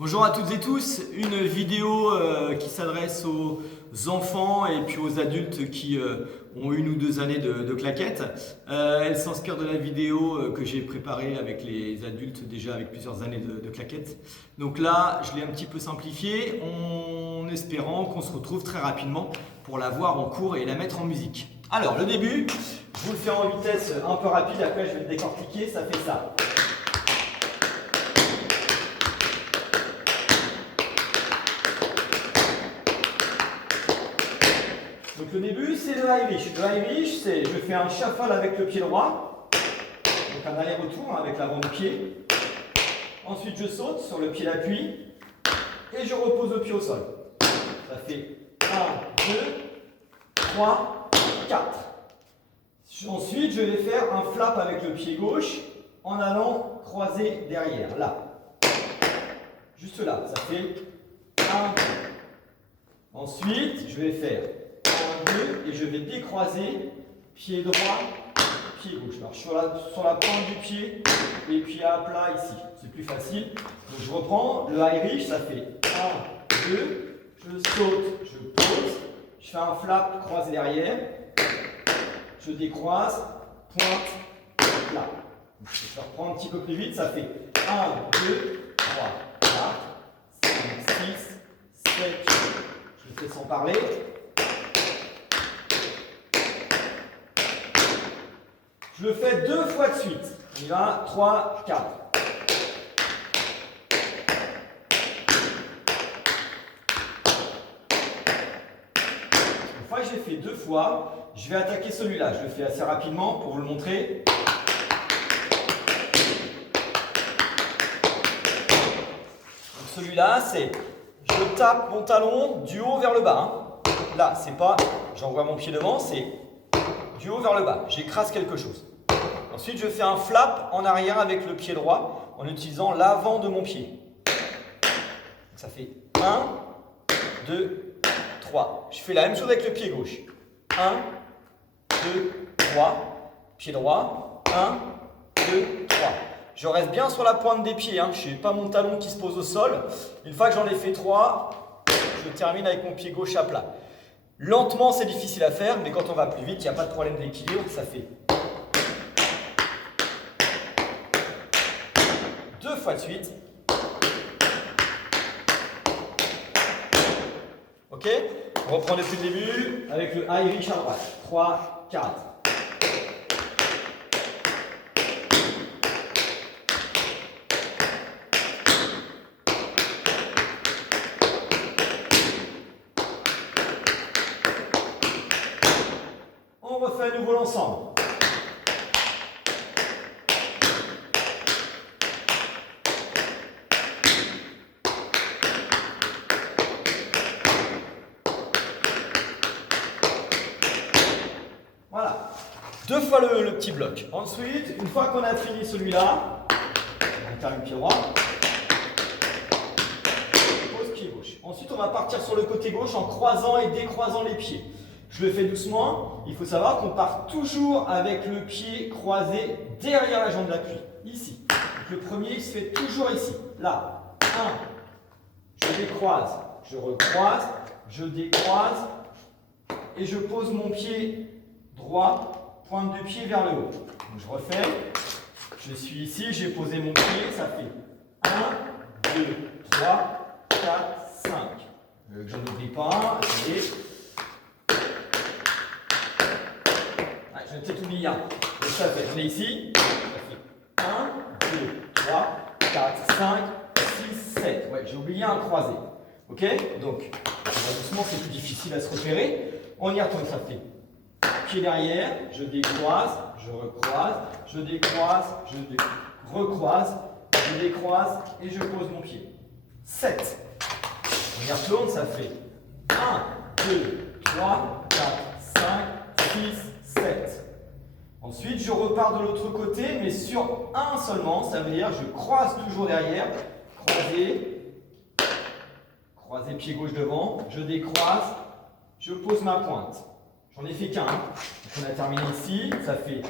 Bonjour à toutes et tous, une vidéo qui s'adresse aux enfants et puis aux adultes qui ont 1 ou 2 années de claquettes. Elle s'inspire de la vidéo que j'ai préparée avec les adultes déjà avec plusieurs années de claquettes. Donc là, je l'ai un petit peu simplifiée en espérant qu'on se retrouve très rapidement pour la voir en cours et la mettre en musique. Alors le début, je vous le fais en vitesse un peu rapide, après je vais le décortiquer, ça fait ça. Donc le début, c'est le Irish. Le Irish, c'est je fais un shuffle avec le pied droit, donc un aller-retour avec l'avant du pied. Ensuite, je saute sur le pied d'appui et je repose le pied au sol. Ça fait 1, 2, 3, 4. Ensuite, je vais faire un flap avec le pied gauche en allant croiser derrière, là. Juste là, ça fait 1, 2. Ensuite, je vais faire 1, 2 et je vais décroiser pied droit, pied gauche. Alors je suis sur la pointe du pied et puis à plat ici. C'est plus facile. Donc je reprends le Irish, ça fait 1, 2, je saute, je pose, je fais un flap croisé derrière, je décroise, pointe, plat. Donc, je reprends un petit peu plus vite, ça fait 1, 2, 3, 4, 5, 6, 7, je le fais sans parler. Je le fais 2 fois de suite. On y va, 3, 4. Une fois que j'ai fait 2 fois, je vais attaquer celui-là. Je le fais assez rapidement pour vous le montrer. Donc celui-là, c'est je tape mon talon du haut vers le bas. Là, c'est pas j'envoie mon pied devant, c'est du haut vers le bas. J'écrase quelque chose. Ensuite, je fais un flap en arrière avec le pied droit en utilisant l'avant de mon pied. Ça fait 1, 2, 3. Je fais la même chose avec le pied gauche. 1, 2, 3. Pied droit. 1, 2, 3. Je reste bien sur la pointe des pieds. Je n'ai pas mon talon qui se pose au sol. Une fois que j'en ai fait 3, je termine avec mon pied gauche à plat. Lentement, c'est difficile à faire, mais quand on va plus vite, il n'y a pas de problème d'équilibre. Ça fait 2 fois de suite. Ok? On reprend depuis le début avec le Irish à droite. 3, 4. On refait à nouveau l'ensemble. Voilà, 2 fois le petit bloc. Ensuite, une fois qu'on a fini celui-là, on termine pied droit, pose pied gauche. Ensuite, on va partir sur le côté gauche en croisant et décroisant les pieds. Je le fais doucement. Il faut savoir qu'on part toujours avec le pied croisé derrière la jambe d'appui, ici. Donc, le premier, il se fait toujours ici. Là, 1, je décroise, je recroise, je décroise et je pose mon pied droit, pointe du pied vers le haut. Donc, je refais. Je suis ici, j'ai posé mon pied, ça fait 1, 2, 3, 4, 5. J'en oublie pas un. Et je vais peut-être oublier un. Donc ça fait, on est ici, ça fait 1, 2, 3, 4, 5, 6, 7. Ouais, j'ai oublié un croisé. Ok? Donc, doucement, c'est plus difficile à se repérer. On y retourne, ça fait pied derrière, je décroise, je recroise, je décroise, je recroise, je décroise et je pose mon pied. 7. On y retourne, ça fait 1, 2, 3, 4, 5, 6, 7. Ensuite, je repars de l'autre côté, mais sur un seulement, ça veut dire je croise toujours derrière, croiser pied gauche devant, je décroise, je pose ma pointe. J'en ai fait qu'un. Donc on a terminé ici, ça fait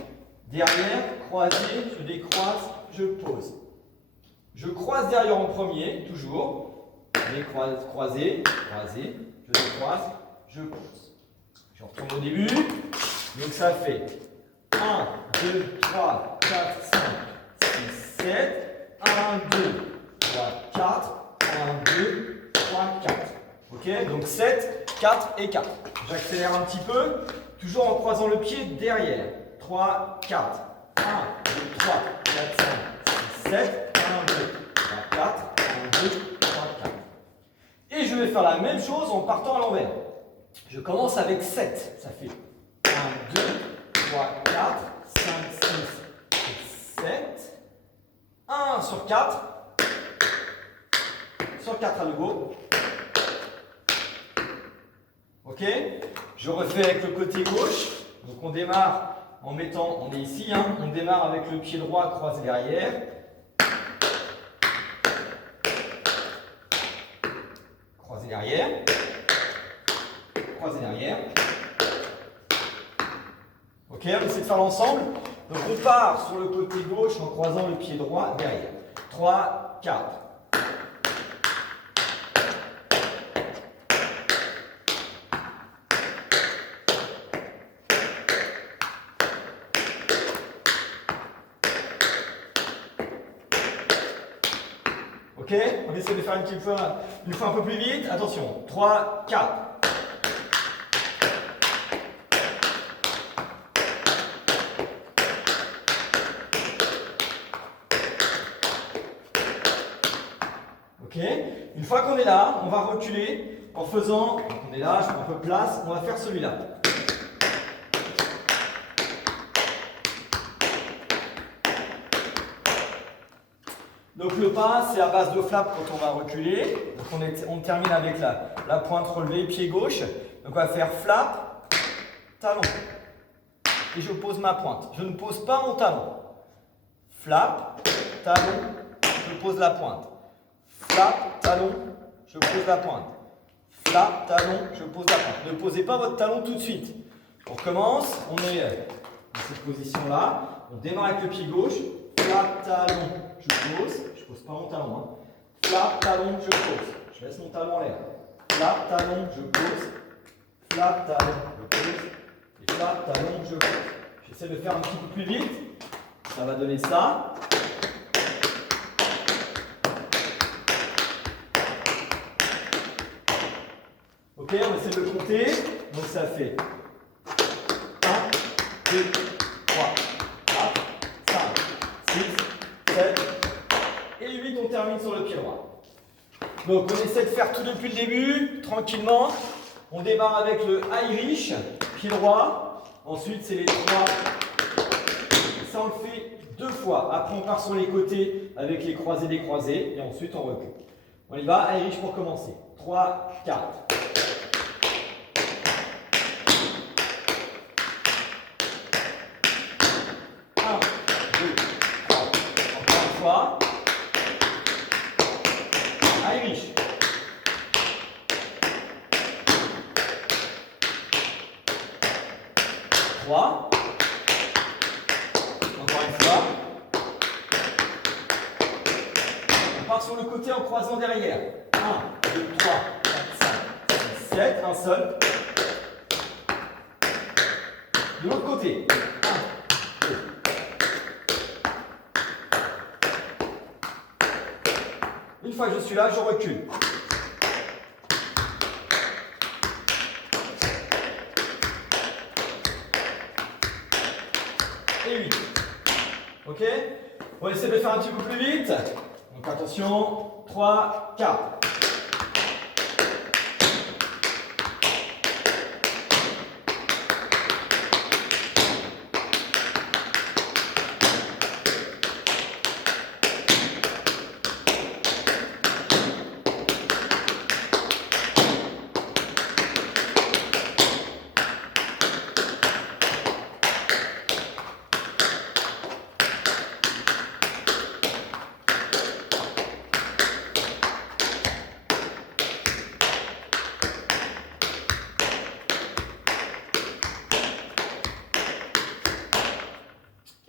derrière, croisé, je décroise, je pose. Je croise derrière en premier, toujours. Je vais croiser, croiser, je décroise, je pose. Je retourne au début. Donc ça fait 1, 2, 3, 4, 5, 6, 7. 1, 2, 3, 4. 1, 2, 3, 4. Ok, donc 7, 4 et 4. J'accélère un petit peu, toujours en croisant le pied derrière. 3, 4. 1, 2, 3, 4, 5, 6, 7. 1, 2, 3, 4. 1, 2, 3, 4. Et je vais faire la même chose en partant à l'envers. Je commence avec 7. Ça fait 1, 2, 3, 4, 5, 6, 7. 1 sur 4. Sur 4 à nouveau. Ok? Je refais avec le côté gauche. Donc on démarre en mettant, on est ici, hein, on démarre avec le pied droit croisé derrière. Croisé derrière. Croisé derrière. Ok, on essaie de faire l'ensemble. Donc on part sur le côté gauche en croisant le pied droit derrière. 3, 4. Ok, on essaie de faire une fois un peu plus vite. Attention, 3, 4. Ok, une fois qu'on est là, on va reculer en faisant, on est là, je prends un peu de place, on va faire celui-là. Donc le pas, c'est à base de flap quand on va reculer. Donc on termine avec la pointe relevée, pied gauche. Donc on va faire flap, talon. Et je pose ma pointe. Je ne pose pas mon talon. Flap, talon, je pose la pointe. Flap, talon, je pose la pointe. Flap, talon, je pose la pointe. Ne posez pas votre talon tout de suite. On recommence, on est dans cette position-là. On démarre avec le pied gauche. Flap, talon, je pose pas mon talon. Hein. Flap, talon, je pose. Je laisse mon talon en l'air. Flap, talon, je pose. Flap, talon, je pose. Et flap, talon, je pose. J'essaie de faire un petit peu plus vite. Ça va donner ça. Ok, on essaie de le compter. Donc ça fait 1, 2, 3, 4, 5, 6, 7 et 8. On termine sur le pied droit. Donc on essaie de faire tout depuis le début, tranquillement. On démarre avec le Irish, pied droit. Ensuite, c'est les 3. Ça, on le fait 2 fois. Après, on part sur les côtés avec les croisés décroisés. Et ensuite, on recule. On y va, Irish pour commencer. 3, 4. 1, 2, 3. Encore une fois. Irish. 3. Encore une fois. On part sur le côté en croisant derrière. 1, 2, 3, 4, 5, 6, 7. Un seul. De l'autre côté. 1, 2. Une fois que je suis là, je recule. Et 8. Ok? On va essayer de le faire un petit peu plus vite. Donc attention, 3, 4.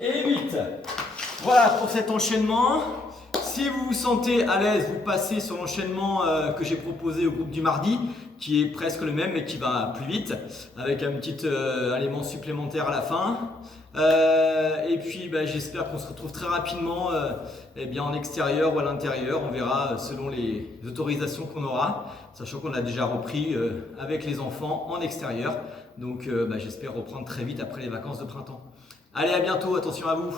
Et 8. Voilà pour cet enchaînement. Si vous vous sentez à l'aise, vous passez sur l'enchaînement que j'ai proposé au groupe du mardi, qui est presque le même mais qui va plus vite, avec un petit élément supplémentaire à la fin. Et puis j'espère qu'on se retrouve très rapidement en extérieur ou à l'intérieur. On verra selon les autorisations qu'on aura, sachant qu'on a déjà repris avec les enfants en extérieur. Donc j'espère reprendre très vite après les vacances de printemps. Allez, à bientôt, attention à vous.